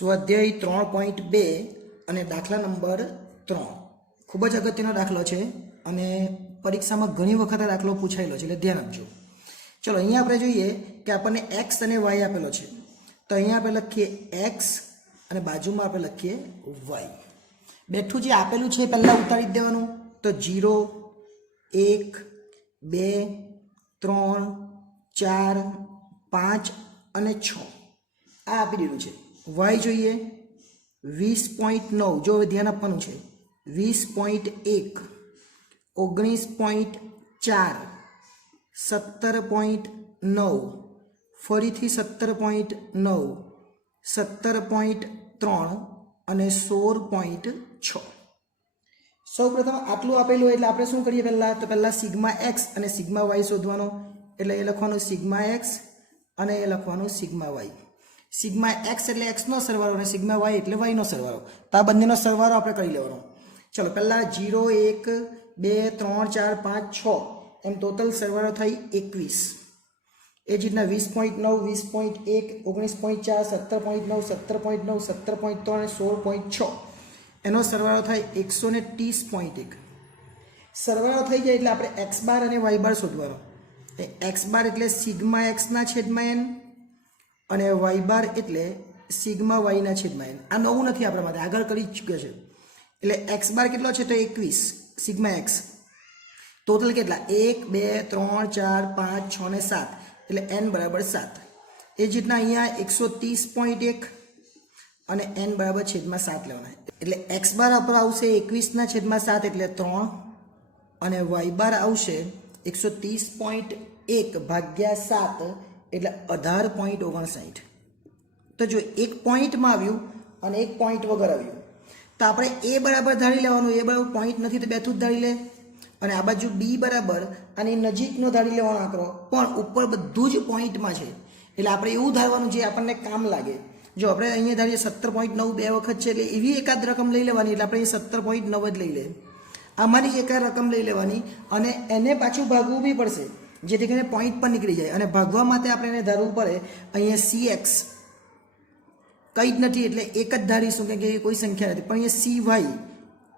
સ્વાધ્યાય 3.2 અને દાખલા નંબર 3 ખૂબ જ અગત્યનો દાખલો છે અને પરીક્ષામાં ઘણી વખત આ દાખલો પૂછાયેલો છે, એટલે ધ્યાન આપજો. ચલો અહીંયા આપણે જોઈએ કે આપણને x અને y આપેલો છે, તો અહીંયા આપણે લખીએ x અને બાજુમાં આપણે લખીએ y. બેઠું જે આપેલું છે એ પહેલાં ઉતારી જ દેવાનું. તો 0 1 2 3 4 5 અને 6 આ આપી દીધું છે. y જોઈએ 20.9, જો હવે ધ્યાન આપવાનું છે. 20.1 19.4 17.9 ફરીથી 17.9 17.3 અને 16.6. સૌપ્રથમ આટલું આપેલું એટલે આપણે શું કરીએ પહેલાં, તો પહેલાં સિગ્મા એક્સ અને સિગ્મા વાય શોધવાનો. એટલે એ લખવાનું સિગ્મા એક્સ અને એ લખવાનું સિગ્મા વાય. સિગ્મા એક્સ એટલે એક્સનો સરવાળો અને સિગ્મા વાય એટલે વાયનો સરવાળો. તો આ બંનેનો સરવાળો આપણે કરી લેવાનો. ચલો પહેલાં 0 1 2 3 4 5 6 એમ ટોટલ સરવાળો થઈ 21. એ જ રીતના 20.9 20.1 19.4 17.9 17.9 17.3 અને 16.6 એનો સરવાળો થાય 130.1. સરવાળો થઈ જાય એટલે આપણે એક્સ બાર અને વાય બાર શોધવાનો. એક્સ બાર એટલે સિગ્મા એક્સના છેદમાં એન અને વાય બાર એટલે સિગ્મા વાયના છેદમાં એન. આ નવું નથી આપણા માટે, આગળ કરી ચૂક્યો છે. એટલે એક્સ બાર કેટલો છે તો 21 સિગ્મા એક્સ. ટોટલ કેટલા 1 2 3 4 5 6 ને 7 એટલે n બરાબર 7. એ જ રીતના અહીંયા 130.1 અને n બરાબર છેદમાં 7 લેવાના. એટલે એક્સ બાર ઉપર આવશે 21ના છેદમાં 7 એટલે 3 અને વાય બાર આવશે 130.1 ભાગ્યા 7 એટલે 18.59. તો જો એક પોઈન્ટમાં આવ્યું અને એક પોઈન્ટ વગર આવ્યું તો આપણે એ બરાબર ધારી લેવાનું. એ બરાબર પોઈન્ટ નથી તો બેઠું જ ધારી લે. અને આ બાજુ બી બરાબર અને નજીકનો ધારી લેવાનો આંકડો, પણ ઉપર બધું જ પોઈન્ટમાં છે. એટલે આપણે એવું ધારવાનું જે આપણને કામ લાગે. જો આપણે અહીંયા ધારીએ 17.9 બે વખત છે એટલે એવી એકાદ રકમ લઈ લેવાની. એટલે આપણે 17.9 જ લઈ લે. આમાંની જ એકાદ રકમ લઈ લેવાની અને એને પાછું ભાગવું બી પડશે, જેથી કરીને પોઈન્ટ પર નીકળી જાય. અને ભાગવા માટે આપણે એને ધારવું પડે અહીંયા સી એક્સ કંઈ જ નથી એટલે એક જ ધારીશું કે કોઈ સંખ્યા નથી. પણ અહીંયા સી વાય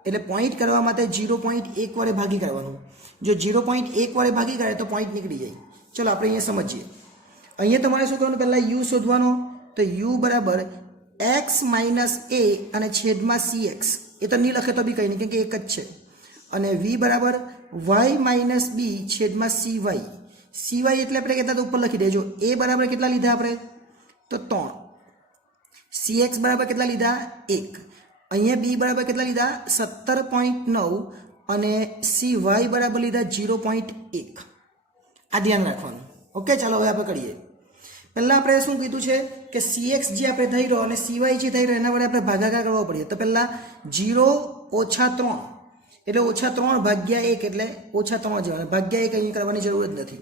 એટલે પોઈન્ટ કરવા માટે 0.1 વડે ભાગી કાઢવાનું. જો 0.1 વડે ભાગી કાઢે તો પોઈન્ટ નીકળી જાય. ચલો આપણે અહીંયા સમજીએ. અહીંયા તમારે શું કરવાનું, પહેલાં યુ શોધવાનો. તો યુ બરાબર એક્સ માઇનસ એ અને છેદમાં સી એક્સ. એ તો નહીં લખે તો બી કંઈ નહીં, કેમ કે એક જ છે. અને વી બરાબર વાય માઇનસ બી છેદમાં સી વાય. સી વાય એટલે આપણે કહેતા તો ઉપર લખી દેજો. એ બરાબર કેટલા લીધા આપણે તો 3. સી એક્સ બરાબર કેટલા લીધા 1. અહીંયા બી બરાબર કેટલા લીધા 17.9 અને સી વાય બરાબર લીધા 0.1. આ ધ્યાન રાખવાનું. ઓકે, ચાલો હવે આપણે કરીએ. પહેલાં આપણે શું કીધું છે કે સી એક્સ જે આપણે થઈ રહ્યો અને સી વાય જે થઈ રહ્યો એના વડે આપણે ભાગાકાર કરવો પડે. તો પહેલાં 0 ઓછા 3 એટલે ઓછા 3 ભાગ્યા 1 એટલે ઓછા 3 જવાના. ભાગ્યા 1 અહીં કરવાની જરૂર જ નથી.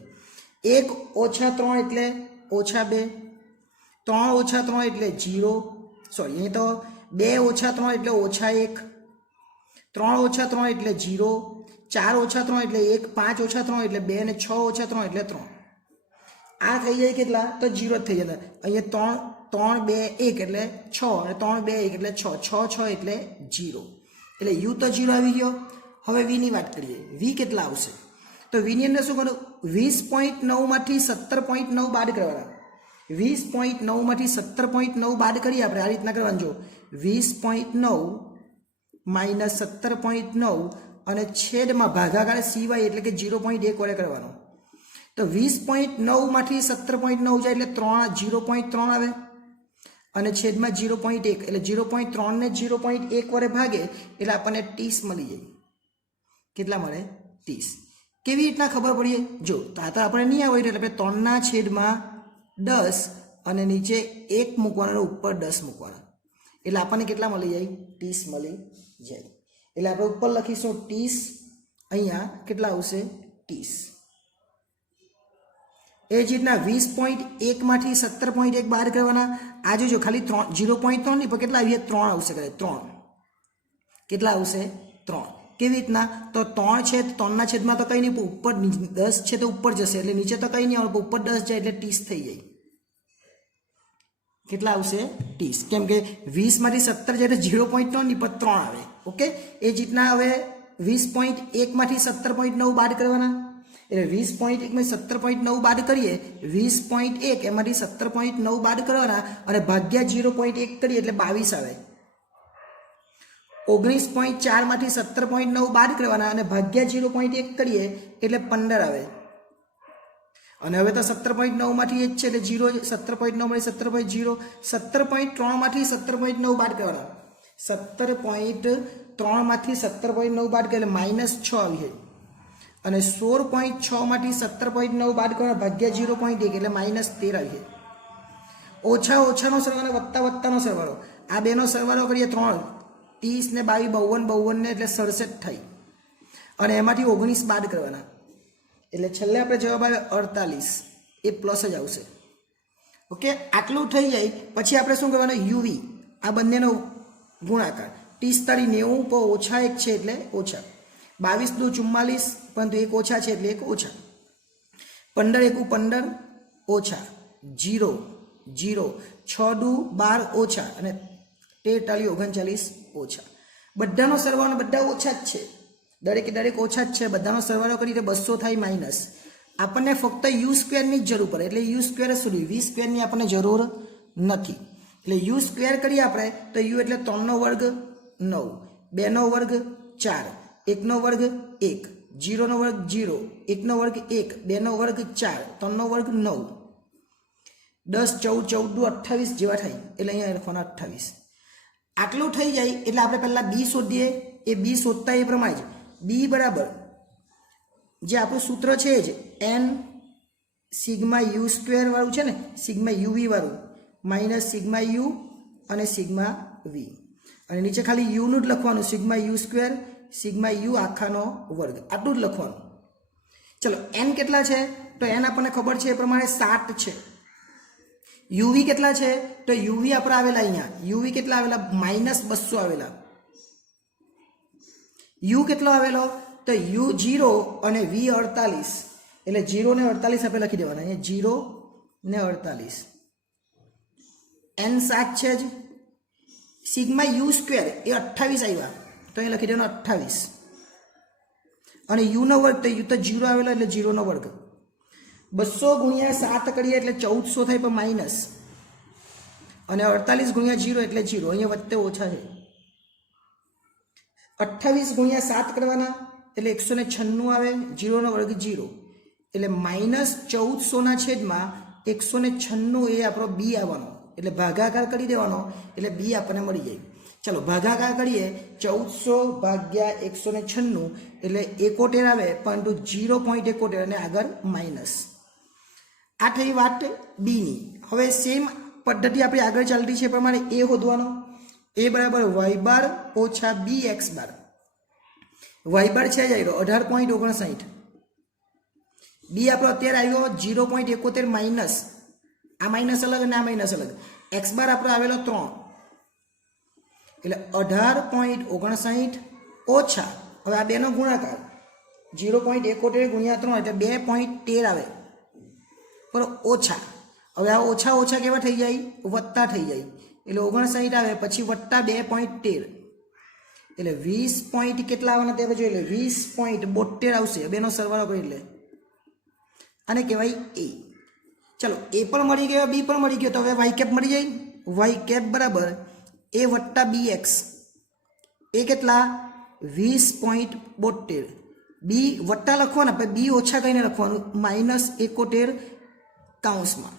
1 ઓછા 3 એટલે ઓછા 2. 3 ઓછા 3 એટલે 0. સોરી, અહીં તો 2 ઓછા 3 એટલે ઓછા 1. 3 ઓછા 3 એટલે 0. 4 ઓછા 3 એટલે 1. 5 ઓછા 3 એટલે 2 અને 6 ઓછા 3 એટલે 3. આ થઈ જાય કેટલા તો 0 જ થઈ જતા. અહીંયા 3 2 1 એટલે 6 અને 3 2 1 એટલે 6 6 6 એટલે 0. એટલે યુ તો 0 આવી ગયો. હવે વીની વાત કરીએ. વી કેટલા આવશે તો વીની અંદર શું કરું, 20.9 માંથી 17.9 બાદ કરવાના. 20.9 માંથી 17.9 બાદ કરીએ આપણે. આ રીતના કરવાનું. જો 20.9 માઇનસ 17.9 અને છેદમાં ભાગાકાર સિવાય એટલે કે 0.1 વડે કરવાનો. તો 20.9 માંથી 17.9 જાય એટલે 0.3 આવે અને છેદમાં 0.1 એટલે 0.3 ને 0.1 વડે ભાગે એટલે આપણને 30 મળી જાય. કેટલા મળે 30. કેવી રીતના ખબર પડીએ, જો તો આ તો આપણે નહીં આવે એટલે આપણે 3ના છેદમાં 10 અને નીચે 1 મૂકવાના ઉપર 10 મૂકવાના એટલે આપણને કેટલા મળી જાય 30 મળી જાય. એટલે આપણે ઉપર લખીશું 30. અહીંયા કેટલા આવશે 30. એ જ રીતના 20.1 માંથી 17.1 બહાર કરવાના. આ જોજો ખાલી 0.3 નહીં પણ કેટલા આવીએ 3 આવશે. કરે 3 કેટલા આવશે 3. કેવી રીતના તો 3 છે 3ના છેદમાં તો કંઈ નહીં, ઉપર 10 છે તો ઉપર જશે એટલે નીચે તો કંઈ નહીં આવે, ઉપર 10 જાય એટલે 30 થઈ જાય. કેટલા આવશે 30, કેમ કે 20માંથી 17 જાય એટલે 0.9 ની પર 3 આવે. ઓકે, એ જ રીતના હવે 20.1 માંથી 17.9 બાદ કરવાના, એટલે 20.1 માંથી 17.9 બાદ કરીએ, 20.1 એમાંથી 17.9 બાદ કરવાના અને ભાગ્યા 0.1 કરીએ એટલે 22 આવે. 19.4 માંથી 17.9 બાદ કરવાના અને ભાગ્યા 0.1 કરીએ એટલે 15 આવે. અને હવે તો 17.9 માંથી જ છે એટલે 0, 17.9 માંથી 17.0, 17.3 માંથી 17.9 બાદ કરવાના, 17.3 માંથી 17.9 બાદ કરીએ એટલે -6 આવી જાય. અને 16.6 માંથી 17.9 બાદ કરવાના ભાગ્યા 0.1 એટલે -13 આવી જાય. ઓછા ઓછાનો સરવાળો વત્તા વત્તાનો સરવાળો, આ બેનો સરવાળો કરીએ 3, 30 ને 22, 52 ને એટલે 67 થાય. અને એમાંથી 19 બાદ કરવાના એટલે છેલ્લે આપણે જવાબ આવે 48, એ પ્લસ જ આવશે. ઓકે, આટલું થઈ જાય પછી આપણે શું કરવાનું, યુવી આ બંનેનો ગુણાકાર, 30 તારી 90 પર ઓછા 1 છે એટલે ઓછા, 22 દુ 44 પરંતુ 1 ઓછા છે એટલે 1 ઓછા, 15 એકુ 15 ઓછા, 0 0, 6 દુ 12 ઓછા અને 13 તાલી 39 ઓછા. બધાનો સરવાળો બધા ઓછા જ છે, દરેકે દરેક ઓછા જ છે, બધાનો સરવાળો કરી તો 200 થાય માઇનસ. આપણને ફક્ત યુ સ્ક્વેરની જ જરૂર પડે એટલે યુ સ્ક્વેર જ સુધી, વી સ્ક્વેરની આપણને જરૂર નથી. એટલે યુ સ્ક્વેર કરીએ આપણે તો યુ એટલે 3નો વર્ગ 9, 2નો વર્ગ 4, 1નો વર્ગ 1, 0નો વર્ગ 0, 1નો વર્ગ 1, 2નો વર્ગ 4, 3નો વર્ગ 9, 10 14 14 28 જેવા થાય એટલે અહીંયા લખવાના 28. આટલું થઈ જાય એટલે આપણે પહેલાં બી શોધીએ, એ બી શોધતા એ પ્રમાણે જ બી બરાબર જે આપણું સૂત્ર છે જ એન સિગ્મા યુ સ્ક્વેર વાળું છે ને, સિગ્મા યુવી વાળું માઇનસ સિગ્મા યુ અને સિગ્મા વી, અને નીચે ખાલી યુનું જ લખવાનું, sigma U square sigma U આખાનો વર્ગ, આટલું જ લખવાનું. ચલો એન કેટલા છે તો એન આપણને ખબર છે એ પ્રમાણે 7 છે. યુવી કેટલા છે તો યુવી આપણે આવેલા અહીંયા, યુવી કેટલા આવેલા -200 આવેલા. યુ કેટલો આવેલો તો યુ 0 અને વી 48, એટલે 0 ને 48 આપણે લખી દેવાના, અહીંયા 0 ને 48. એન 7 છે જ, સિગ્મા યુ સ્ક્વેર એ 28 આવ્યા તો અહીં લખી દેવાનો 28, અને યુનો વર્ગ તો યુ તો 0 આવેલો એટલે 0નો વર્ગ, 200 ગુણ્યા 7 કરીએ એટલે 1400 થાય પણ માઇનસ, અને 48 ગુણ્યા 0 એટલે 0, અહીંયા વચ્ચે ઓછા છે. 28 ગુણ્યા 7 કરવાના એટલે 196 આવે, 0નો વર્ગ 0 એટલે -1400 છેદમાં 196 એ આપણો બી આવવાનો, એટલે ભાગાકાર કરી દેવાનો એટલે બી આપણને મળી જાય. ચલો ભાગાકાર કરીએ, 1400 ભાગ્યા 196 એટલે 71 આવે, પરંતુ 0.71 અને આગળ માઇનસ. આ થઈ વાત બીની. હવે સેમ પદ્ધતિ આપણી આગળ ચાલતી છે એ પ્રમાણે એ શોધવાનો, એ બરાબર વાય બાર ઓછા બી એક્સ બાર. વાય બાર છે જ આવ્યો 18.59, બી આપણો અત્યારે આવ્યો 0.71 માઇનસ, આ માઇનસ અલગ અને આ માઇનસ અલગ, એક્સ બાર આપણો આવેલો 3 એટલે 18.59 ઓછા, હવે આ બેનો ગુણાકાર 0.71 ગુણ્યા 3 એટલે 2.13 આવે, પર ઓછા. હવે આ ઓછા ઓછા કેવા થઈ જાય, વત્તા થઈ જાય એટલે 59 આવે, પછી વત્તા 2.13 એટલે 20 પોઈન્ટ કેટલા આવવાના તે જોઈ લે, 20.72 આવશે બેનો સરવાળો કરી એટલે, આને કહેવાય એ. ચલો એ પણ મળી ગયો, બી પણ મળી ગયો, તો હવે વાય કેપ મળી જાય. વાય કેપ બરાબર એ વત્તા બી એક્સ, એ કેટલા 20.72, બી વત્તા લખવાના પછી બી ઓછા કહીને લખવાનું -71 કૌંસમાં.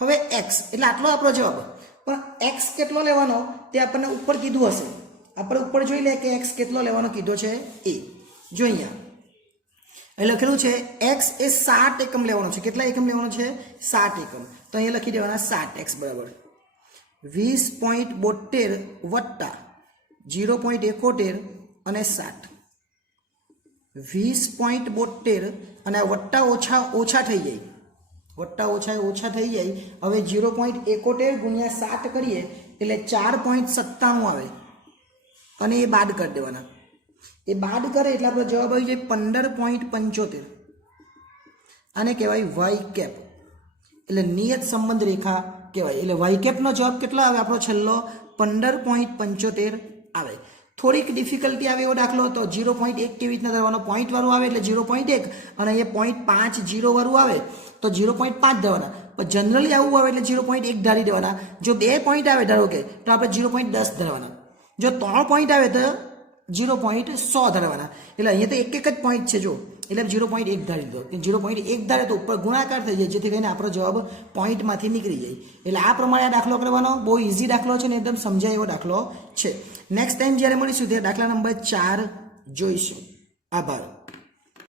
હવે એક્સ એટલે આટલો આપણો જવાબ, પણ એક્સ કેટલો લેવાનો તે આપણને ઉપર કીધું હશે, આપણે ઉપર જોઈ લે કે એક્સ કેટલો લેવાનો કીધો છે એ. જો અહીંયા અહીં લખેલું છે એક્સ એ 60 એકમ લેવાનો છે. કેટલા એકમ લેવાનો છે 60 એકમ, તો અહીંયા લખી દેવાના 60x બરાબર 20.72 વત્તા 0.71 અને 60, 20.72 અને વત્તા ઓછા ઓછા થઈ જાય, વત્તા ઓછા ઓછા થઈ જાય. હવે 0.71 ગુણ્યા 7 કરીએ એટલે 4.97 આવે, અને એ બાદ કરી દેવાના. એ બાદ કરે એટલે આપણો જવાબ આવી જાય 15.75. આને કહેવાય વાય કેપ, એટલે નિયત સંબંધ રેખા કહેવાય. એટલે વાય કેપનો જવાબ કેટલો આવે આપણો છેલ્લો 15.75 આવે. થોડીક ડિફિકલ્ટી આવે એવો દાખલો હતો 0.1 કેવી રીતના ધરવાનો, પોઈન્ટ વાળું આવે એટલે 0.1 અને અહીંયા 0.50 વાળું આવે તો 0.5 ધરવાના. પણ જનરલી આવું આવે એટલે 0.1 ધારી દેવાના. જો 2 પોઈન્ટ આવે ધારો કે તો આપણે 0.10 ધરવાના. જો 3 પોઈન્ટ આવે તો 0.100 ધરવાના. એટલે અહીંયા તો એક જ પોઈન્ટ છે જો, એટલે 0.1 ધારી દો. 0.1 ધારે તો ઉપર ગુણાકાર થઈ જાય, જેથી કરીને આપણો જવાબ પોઈન્ટમાંથી નીકળી જાય. એટલે આ પ્રમાણે આ દાખલો કરવાનો બહુ ઇઝી દાખલો છે ને એકદમ સમજાય એવો દાખલો છે. નેક્સ્ટ ટાઈમ જ્યારે મળીશું ત્યારે દાખલા નંબર 4 જોઈશું. આભાર.